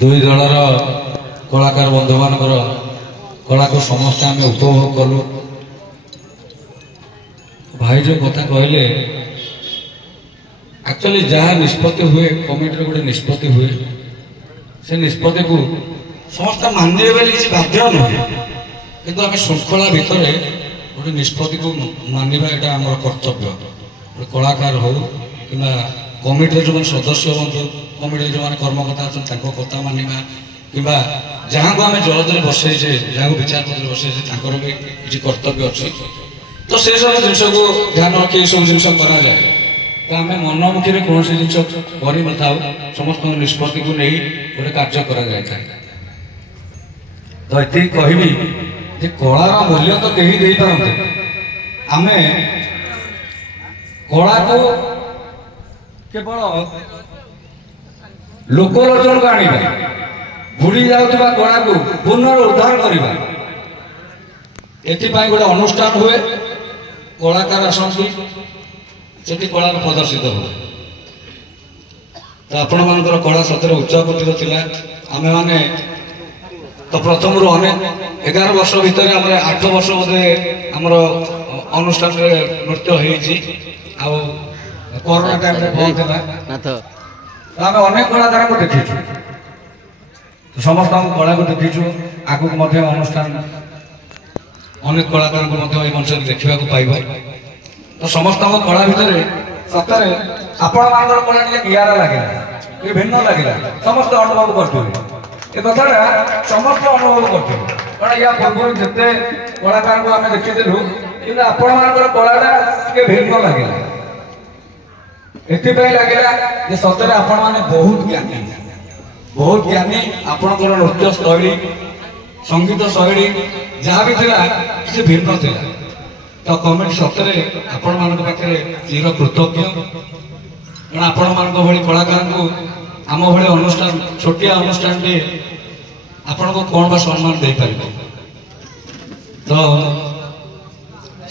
दुई दलर कलाकार बंधु मान कला को समस्त आम उपभोग कलु। भाई जो कथा कहले एक्चुअली जहाँ निष्पत्ति हुए कमिटी गोटे निष्पत्ति हुए से निष्पत्ति को समस्त मानिबे बोली किसी बाध्य नुहे किंतु आम श्रृंखला भितर गोटे निष्पत्ति को मानिबा एटा आम कर्तव्य। कलाकार हो कि कमिटी जो सदस्य हूँ कमिटी जो कर्मकर्ता अच्छा कथा मानिबा कि जहाँ को आम जलदरे बसईचे जहाँ विचारपत्र बसईचे भी किसी कर्तव्य अच्छे तो से सब जिन को ध्यान रखी सब जिन कराए तो आम मनमुखी कौन जिन कर समस्त निष्पत्ति को नहीं गोटे कार्य कर तो ये कहबी कलार मूल्य तो कहीं दे पारते आम कला को केवल लोकलोचन को आने बुड़ी जाऊा कला को पुनरुद्धार करवा एपाई गोटे अनुष्ठान हुए कलाकार आसती से कला प्रदर्शित हुए तो आपण मान कला सतरे उच्चकोटीर थिला आमे माने तो प्रथम रू अनेक 11 वर्ष भितर 8 वर्ष बोधे आमर अनुष्ठान नृत्य हो कोरोना टाइम बंद है आम अनेक कलाकार को देखीचु समस्त कला को देखीचु आगु अनुष्ठान अनेक कलाकार को मंच देखा पाइब तो समस्त कला भितर सतरे आपण मान कला निरा लगे भिन्न लगे समस्त अनुभव करते ये कथा समस्त अनुभव करते कारण या पूर्व जिते कलाकार को आम देखीलु कि आपण मान कलाटा भिन्न लगे एपाई लगे सतरे आपण मैंने बहुत ज्ञानी आपणकर नृत्य शैली संगीत शैली जहाँ भी थिला किसी भिन्न थिला तो कमेंट सतरे आपण मान पाखे चिर कृतज्ञ कारण आपण मान भली कलाकार को आम भली अनुष्ठान छोटिया अनुष्ठान टे आपण को कौन बा सम्मान दे पार तो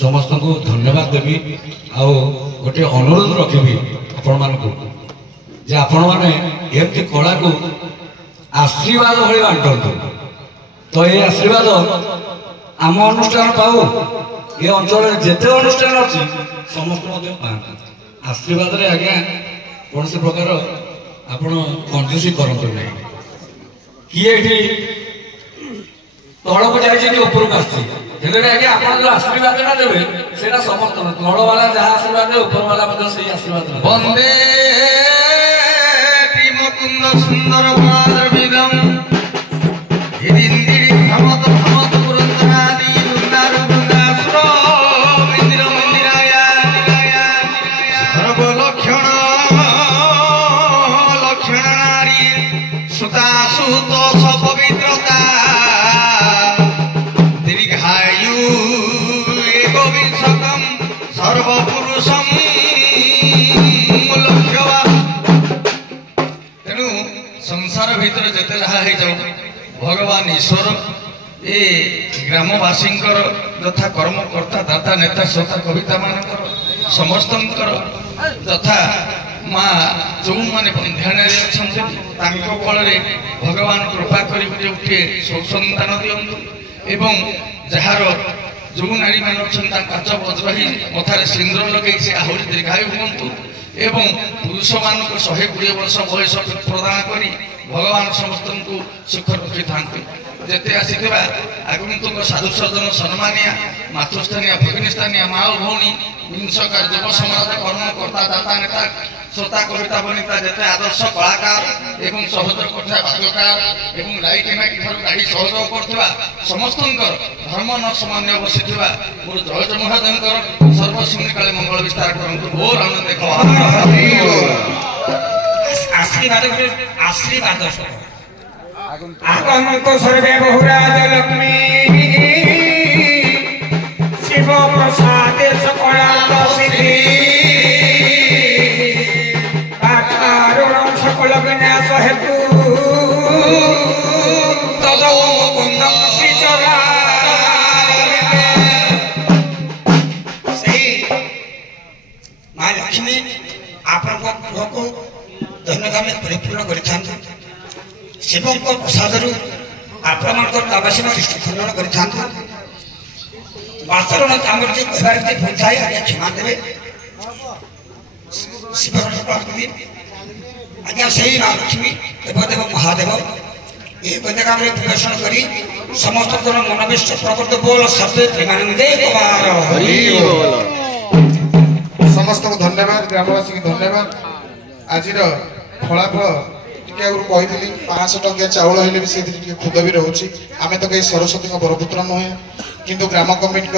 समस्त को धन्यवाद देवी आ गोटे अनुरोध रखी आपण मान को जे आपण मैंने एमती कला को आशीर्वाद भली बांटु तो ये आशीर्वाद आम अनुष्ठान पाऊ ये अंचल जिते अनुष्ठान अच्छी समस्त आशीर्वाद रे आज्ञा कौन से प्रकार आपण कंजूसी करते ना किए तल को जाइए ऊपर आज्ञा आशीर्वाद देवे से समस्त तल वाला जहाँ आशीर्वाद दे ऊपर वाला आशीर्वाद वंदे मुकुंद सुंदर भगवान ईश्वर ए ग्रामवासी यथा कर्मकर्ता दाता नेता श्रोता कविता मानकर समस्त तथा माँ जो मैंने बंध्याण अच्छा फल भगवान कृपा करे सुसंतान दिंतु एवं जार जो नारी मान अच्छा काच वज्रही मथार सिंदूर लगे से आहरी दीर्घायु हूँ एवं पुरुष मान 120 वर्ष बयस प्रदान करी भगवान समस्त को सुख रखी था जिते आसी आगंतुक साधु सज्जन सम्मानिया मातृस्थानीय भगिनीस्थानीय माँ भौणी विंशकार युव समाज कर्मकर्ता दाता नेता श्रोता कविता बनिता जिते आदर्श कलाकार एवं सहयोग करता वाद्यकार एवं लाइट एमआईटी गाड़ी सहयोग करता समस्त धर्म न सामान्य बसी मोर जय महादेव सर्वशून्य काले मंगल विस्तार करते बहुत आनंद आशीर्वाद आगंतुक सर्वे बहुराज लक्ष्मी शिव प्रसाद सकला सिद्धि सकल विनाश हेतु तद मुकुंद श्रीचरा माँ लक्ष्मी आप धन्यवाद परिपूर्ण कर ଶିବଙ୍କ ପ୍ରସାଦରୁ ଆପଣମାନଙ୍କର ତାବାସୀମା ଦୃଷ୍ଟି ଖଣ୍ଡନ କରିଥାନ୍ତୁ। ବାସ୍ତରଣ ଆମର ଯେ କହିବାର ଯେ ଭୁଲ ଥାଏ ଆଜ୍ଞା କ୍ଷମା ଦେବେ। ଶିବର ପ୍ରାର୍ଥୀ ଆଜ୍ଞା ସେଇ ମା ଲକ୍ଷ୍ମୀ ଦେବଦେବ ମହାଦେବ ଏହି ବନ୍ୟକାମରେ ପ୍ରଦର୍ଶନ କରି ସମସ୍ତଙ୍କର ମନୋବିଷ୍ଟ ପ୍ରକୃତ ବୋଲ ସର୍ବେ ପ୍ରେମାନନ୍ଦେ କୁମାର ହରି ବୋଲ। ସମସ୍ତଙ୍କୁ ଧନ୍ୟବାଦ, ଗ୍ରାମବାସୀଙ୍କୁ ଧନ୍ୟବାଦ। ଆଜିର ଫଳାଫଳ ଟିକେ ଆଗରୁ କହିଥିଲି 500 ଟଙ୍କିଆ ଚାଉଳ ହେଲେ ବି ସେଥିରେ ଟିକେ ଖୁଦ ବି ରହୁଛି। ଆମେ ତ କେହି ସରସ୍ୱତୀଙ୍କ ବରପୁତ୍ର ନୁହେଁ, କିନ୍ତୁ ଗ୍ରାମ କମିଟିଙ୍କ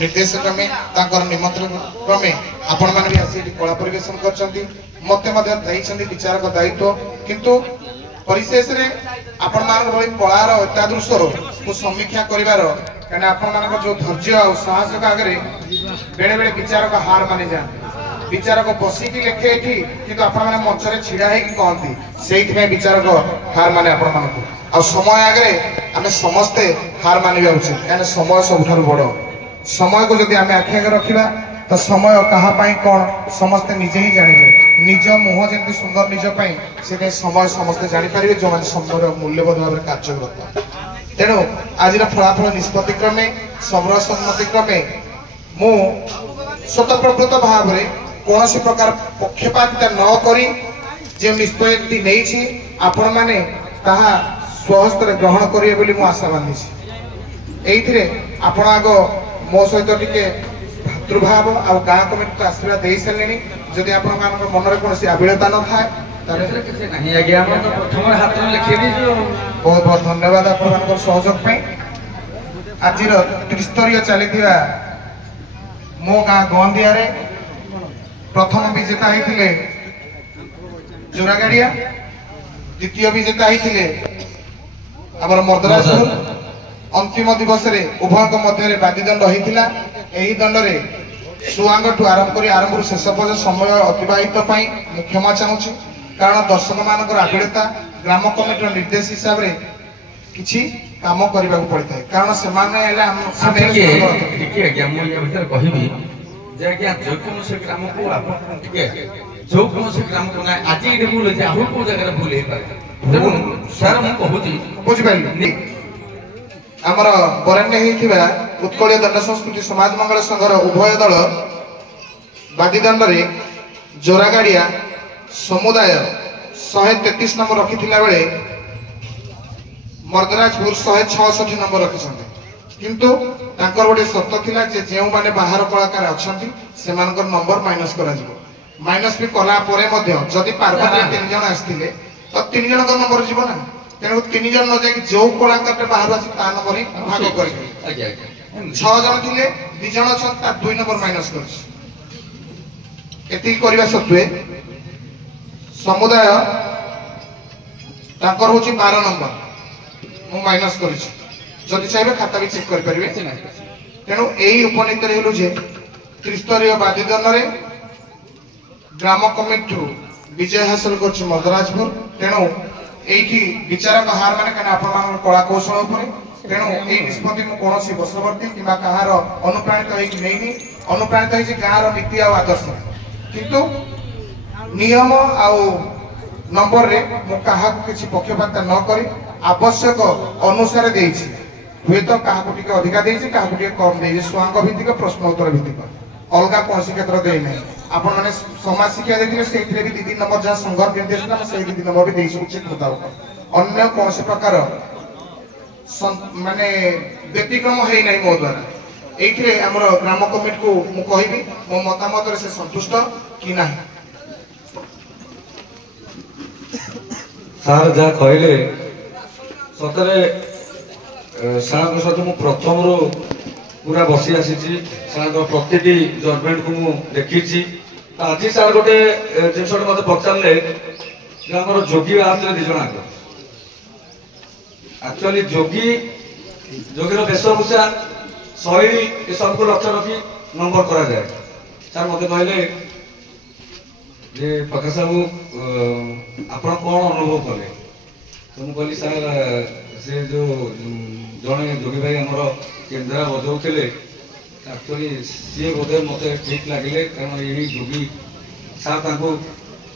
ନିର୍ଦ୍ଦେଶ କ୍ରମେ ତାଙ୍କର ନିମନ୍ତ୍ରଣ କ୍ରମେ ଆପଣମାନେ ବି ଆସି ଏଠି କଳା ପରିବେଷଣ କରିଛନ୍ତି। ମୋତେ ମଧ୍ୟ ଦେଇଛନ୍ତି ବିଚାରକ ଦାୟିତ୍ୱ, କିନ୍ତୁ ପରିଶେଷରେ ଆପଣମାନଙ୍କ ଭଳି କଳାର ଏତାଦୃଶରୁ ମୁଁ ସମୀକ୍ଷା କରିବାର, କାହିଁକିନା ଆପଣମାନଙ୍କ ଯୋଉ ଧୈର୍ଯ୍ୟ ଆଉ ସାହସ ଆଗରେ ବେଳେ ବେଳେ ବିଚାରକ ହାର ମାନିଯାଆନ୍ତି। ବିଚାରକ ବସିକି ଲେଖେ ଏଠି, କିନ୍ତୁ ଆପଣମାନେ ମଞ୍ଚରେ ଛିଡା ହେଇକି କହନ୍ତି, ସେଇଥିପାଇଁ ବିଚାରକ ହାର ମାନେ ଆପଣମାନଙ୍କୁ। ଆଉ ସମୟ ଆଗରେ ଆମେ ସମସ୍ତେ ହାର ମାନିବା ଉଚିତ, କାହିଁକିନା ସମୟ ସବୁଠାରୁ ବଡ। ସମୟକୁ ଯଦି ଆମେ ଆଖି ଆଗରେ ରଖିବା ତ ସମୟ କାହା ପାଇଁ କଣ ସମସ୍ତେ ନିଜେ ହିଁ ଜାଣିବେ। ନିଜ ମୁହଁ ଯେମିତି ସୁନ୍ଦର ନିଜ ପାଇଁ, ସେଥିପାଇଁ ସମୟ ସମସ୍ତେ ଜାଣିପାରିବେ ଯୋଉମାନେ ସମୟର ମୂଲ୍ୟବୋଧ ଭାବରେ କାର୍ଯ୍ୟରତ। ତେଣୁ ଆଜିର ଫଳାଫଳ ନିଷ୍ପତ୍ତି କ୍ରମେ ସର୍ବସମ୍ମତି କ୍ରମେ ମୁଁ ସ୍ୱତଃପ୍ରବୃତ୍ତ ଭାବରେ କୌଣସି ପ୍ରକାର ପକ୍ଷପାତିତା ନ କରି ଯେଉଁ ନିଷ୍ପତ୍ତି ନେଇଛି ଆପଣମାନେ ତାହା ସ୍ୱହସ୍ତରେ ଗ୍ରହଣ କରିବେ ବୋଲି ମୁଁ ଆଶା ବାନ୍ଧିଛି। ଏଇଥିରେ ଆପଣ ଆଗ ମୋ ସହିତ ଟିକେ ଭାତୃଭାବ ଆଉ ଗାଁ କମିଟିକୁ ଆଶୀର୍ବାଦ ଦେଇ ସାରିଲେଣି। ଯଦି ଆପଣମାନଙ୍କ ମନରେ କୌଣସି ଆବିଳତା ନଥାଏ ତାହେଲେ କିଛି ନାହିଁ ଆଜ୍ଞା, ଆମର ତ ପ୍ରଥମରେ ହାତରେ ଲେଖି ଦେଇଛୁ। ବହୁତ ବହୁତ ଧନ୍ୟବାଦ ଆପଣମାନଙ୍କର ସହଯୋଗ ପାଇଁ। ଆଜିର ତ୍ରିସ୍ତରୀୟ ଚାଲିଥିବା ମୋ ଗାଁ ଗନ୍ଦିଆରେ ପ୍ରଥମ ବିଜେତା ହେଇଥିଲେ ଜୋରାଗାଡିଆ, ଦ୍ୱିତୀୟ ବିଜେତା ହେଇଥିଲେ ଆମର ମର୍ଦ୍ଦରାଜପୁର। ଅନ୍ତିମ ଦିବସରେ ଉଭୟଙ୍କ ମଧ୍ୟରେ ବାଦିଦଣ୍ଡ ହୋଇଥିଲା। ଏହି ଦଣ୍ଡରେ ସୁଆଙ୍ଗଠୁ ଆରମ୍ଭରୁ ଶେଷ ପର୍ଯ୍ୟନ୍ତ ସମୟ ଅତିବାହିତ ପାଇଁ ମୁଁ କ୍ଷମା ଚାହୁଁଛି, କାରଣ ଦର୍ଶକ ମାନଙ୍କର ଆବିଳତା ଗ୍ରାମ କମିଟିର ନିର୍ଦ୍ଦେଶ ହିସାବରେ କିଛି କାମ କରିବାକୁ ପଡିଥାଏ, କାରଣ ସେମାନେ ହେଲେ ଟିକେ ଆଜ୍ଞା ମୁଁ ଏ ଭିତରେ କହିବି ଯେ ଆଜ୍ଞା ଯେକୌଣସି ଗ୍ରାମକୁ ଆପଣ ଟିକେ ଯେକୌଣସି ଗ୍ରାମକୁ ନାହିଁ ଆଜି ଏଠି ଭୁଲ ହେଇଛି, ଆହୁରି କୋଉ ଜାଗାରେ ଭୁଲ ହେଇପାରେ। ତେଣୁ ସାର୍ ମୁଁ କହୁଛି ବୁଝିପାରିଲି। ଆମର ବରେଣ୍ୟ ହେଇଥିବା ଉତ୍କଳୀୟ ଦଣ୍ଡ ସଂସ୍କୃତି ସମାଜ ମଙ୍ଗଳ ସଂଘର ଉଭୟ ଦଳ ବାଦିଦଣ୍ଡରେ ଜୋରାଗାଡିଆ ସମୁଦାୟ 133 ନମ୍ବର ରଖିଥିଲା ବେଳେ ମର୍ଦ୍ଦରାଜପୁର 166 ନମ୍ବର ରଖିଛନ୍ତି। କିନ୍ତୁ ତାଙ୍କର ଗୋଟେ ସର୍ତ୍ତ ଥିଲା ଯେ ଯେଉଁମାନେ ବାହାର କଳାକାର ଅଛନ୍ତି ସେମାନଙ୍କର ନମ୍ବର ମାଇନସ କରାଯିବ। ମାଇନସ ବି କଲା ପରେ ମଧ୍ୟ ଯଦି ପାର୍ବତୀୟ 3 ଜଣ ଆସିଥିଲେ ତ 3 ଜଣଙ୍କ ନମ୍ବର ଯିବ ନା। ତେଣୁ 3 ଜଣ ନ ଯାଇକି ଯୋଉ କଳାକାରଟେ ବାହାରୁ ଆସି ତା ନମ୍ବର ହିଁ ଭାଗ କରିବେ। 6 ଜଣ ଥିଲେ 2 ଜଣ ଅଛନ୍ତି ତା 2 ନମ୍ବର ମାଇନସ କରିଛି। ଏତିକି କରିବା ସତ୍ତ୍ୱେ ସମୁଦାୟ ତାଙ୍କର ହଉଛି 12 ନମ୍ବର ମୁଁ ମାଇନସ କରିଛି। ଯଦି ଚାହିଁବେ ଖାତା ବି ଚେକ୍ କରିପାରିବେ। ତେଣୁ ଏଇ ଉପନୀତରେ ହେଲୁ ଯେ ତ୍ରିସ୍ତରୀୟ ବାଦିଦଣ୍ଡରେ ଗ୍ରାମ କମିଟିରୁ ବିଜୟ ହାସଲ କରିଛି ମର୍ଦ୍ଦରାଜପୁର। ତେଣୁ ଏଇଠି ବିଚାରକ ହାର ମାନେ କାହିଁକି ଆପଣଙ୍କର କଳା କୌଶଳ ଉପରେ। ତେଣୁ ଏଇ ନିଷ୍ପତ୍ତି ମୁଁ କୌଣସି ବଶବର୍ତ୍ତୀ କିମ୍ବା କାହାର ଅନୁପ୍ରାଣିତ ହେଇକି ନେଇନି। ଅନୁପ୍ରାଣିତ ହେଇଛି ଗାଁର ନୀତି ଆଉ ଆଦର୍ଶ। କିନ୍ତୁ ନିୟମ ଆଉ ନମ୍ବରରେ ମୁଁ କାହାକୁ କିଛି ପକ୍ଷପାତ ନ କରି ଆବଶ୍ୟକ ଅନୁସାରେ ଦେଇଛି। ହୁଏତ କାହାକୁ ଟିକେ ଅଧିକା ଦେଇଛି, କାହାକୁ ଟିକେ କମ ଦେଇଛି। ସ୍ୱାଙ୍ଗ ଭିତ୍ତିକ, ପ୍ରଶ୍ନ ଉତ୍ତର ଭିତ୍ତିକ, ଅଲଗା କୌଣସି କ୍ଷେତ୍ର ଦେଇନାହିଁ। ଆପଣମାନେ ସମାଜ ଶିକ୍ଷା ଦେଇଥିଲେ ସେଇଥିରେ ବି 2 ନମ୍ବର ଯାହା ସଂଘ ନିର୍ଦ୍ଦେଶ ଥିଲା ସେଇ 2 ନମ୍ବର ବି ଦେଇଛି ଉଚିତ ମୁତାବକ। ଅନ୍ୟ କୌଣସି ପ୍ରକାର ମାନେ ବ୍ୟତିକ୍ରମ ହେଇନାହିଁ ମୋ ଦ୍ୱାରା। ଏଇଥିରେ ଆମର ଗ୍ରାମ କମିଟିକୁ ମୁଁ କହିବି ମୋ ମତାମତରେ ସେ ସନ୍ତୁଷ୍ଟ କି ନାହିଁ। ସାର୍ ଯାହା କହିଲେ ସତରେ ସାର୍ଙ୍କ ସହିତ ମୁଁ ପ୍ରଥମରୁ ପୁରା ବସି ଆସିଛି। ସାର୍ଙ୍କ ପ୍ରତିଟି ଜଜମେଣ୍ଟକୁ ମୁଁ ଦେଖିଛି। ଆଜି ସାର୍ ଗୋଟେ ଜିନିଷଟା ମତେ ପଚାରିଲେ ଯେ ଆମର ଯୋଗୀ ବାହାରିଥିଲେ 2 ଜଣ ଆଗ। ଆକ୍ଚୁଆଲି ଯୋଗୀର ବେଶଭୂଷା ଶୈଳୀ ଏସବୁକୁ ଲକ୍ଷ୍ୟ ରଖି ନମ୍ବର କରାଯାଏ। ସାର୍ ମତେ କହିଲେ ଯେ ପ୍ରକାଶ ବାବୁ ଆପଣ କଣ ଅନୁଭବ କଲେ? ତ ମୁଁ କହିଲି ସାର୍ ସେ ଯୋଉ ଜଣେ ଯୋଗୀ ଭାଇ ଆମର କେନ୍ଦ୍ରା ବଜାଉଥିଲେ ଆକ୍ଚୁଆଲି ସିଏ ବୋଧେ ମତେ ଠିକ ଲାଗିଲେ, କାରଣ ଏହି ଯୋଗୀ ସାର୍ ତାଙ୍କୁ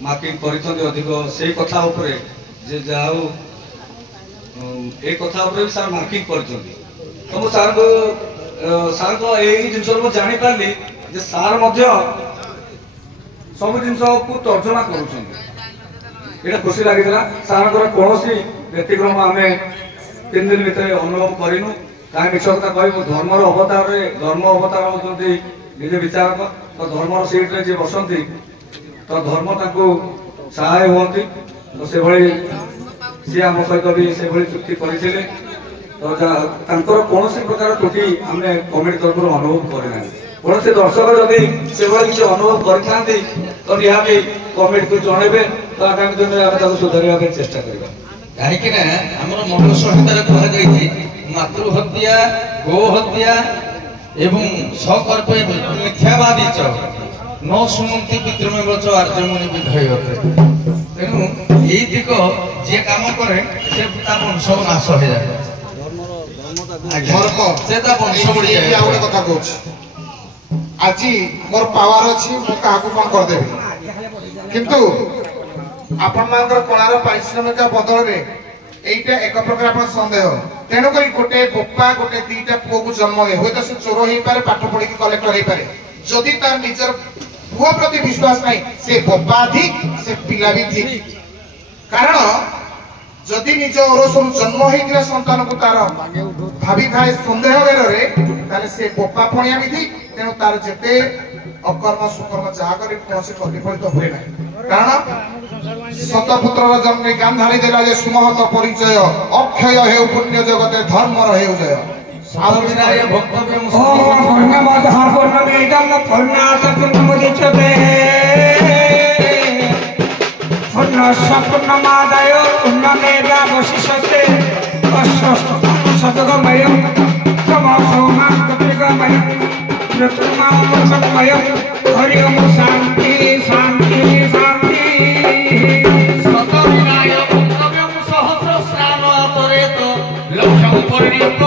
ମାର୍କିଂ କରିଛନ୍ତି ଅଧିକ ସେଇ କଥା ଉପରେ ଯେ ଯାହା ହଉ ए कथा भी सार मार्किंग कर तो मु सार को यही जिन जानी पार्ली जे सार सब जिन को तर्जमा कर खुशी लगी सार कौन व्यतिक्रम आम 3 दिन भितर अनुभव करूँ कहीं मिछ कथा कह धर्मर अवतार होती निजे विचारक तो धर्मर सीट्रे जी बसती तो धर्म सहाय हुंती तो से सी आम सहित भी से चुक्ति करते तो कौन प्रकार त्रुटि आम कमिटी तरफ अनुभव करना कौन से दर्शक जदि से किसी अनुभव करते तो निहाती कमिटी को जनइबे तो आगामी दिन में सुधार चेष्टा करवा कहीं मनु संहितार कहुई मातृहत्या गोहत्या एवं सकर्प्य मिथ्यावादी च न शुणती पितृमेव च आर्यमुनि विधेयते तेणु यही दिक जे काम करे से वंश नाश हो जाए कथा कहूँ आज मोर पावर अच्छी क्या कौन करदेवी किंतु आपण कलार पारिश्रमिक बदल में এইটা এক প্রকার আপনার সন্দেহ তেণু করে গোটে বোপা গোটে দুইটা পুଅ को जन्म दे হয়তো সে চোর হই পারে পাঠ পড়ি কি কলেক্টর হই পারে যদি তার নিজের পুଅ প্রতি বিশ্বাস নাই সে বোপা ঠিক সে পিলা भी ঠিক কারণ যদি নিজ ওরসরু জন্ম হইতিরা সন্তানକୁ তার ভাবি থাকে সন্দেহ বেরে তাহলে সে বোপা পণিয়া भी ঠিক তেণু তার যেতে অকর্ম সুকর্ম যাহা করে কোনসি প্রতিফলিত হয় না কারণ शतपुत्र जन्मे गांधारी देला जे सुमहत परिचय अक्षय हे पुण्य जगते धर्म रहे जय सावधाय भक्तव्य धन्यवाद हा पूर्णमे इदं पूर्णात पूर्णमुदच्यते पूर्णस्य पूर्णमादाय पूर्णमेवावशिष्यते सद्गमयं तमसोमां कपिगमयं ज्योतिर्मयं हरि ओम शांति शांति शांति सहस्र स्नान लक्ष्यं परिणित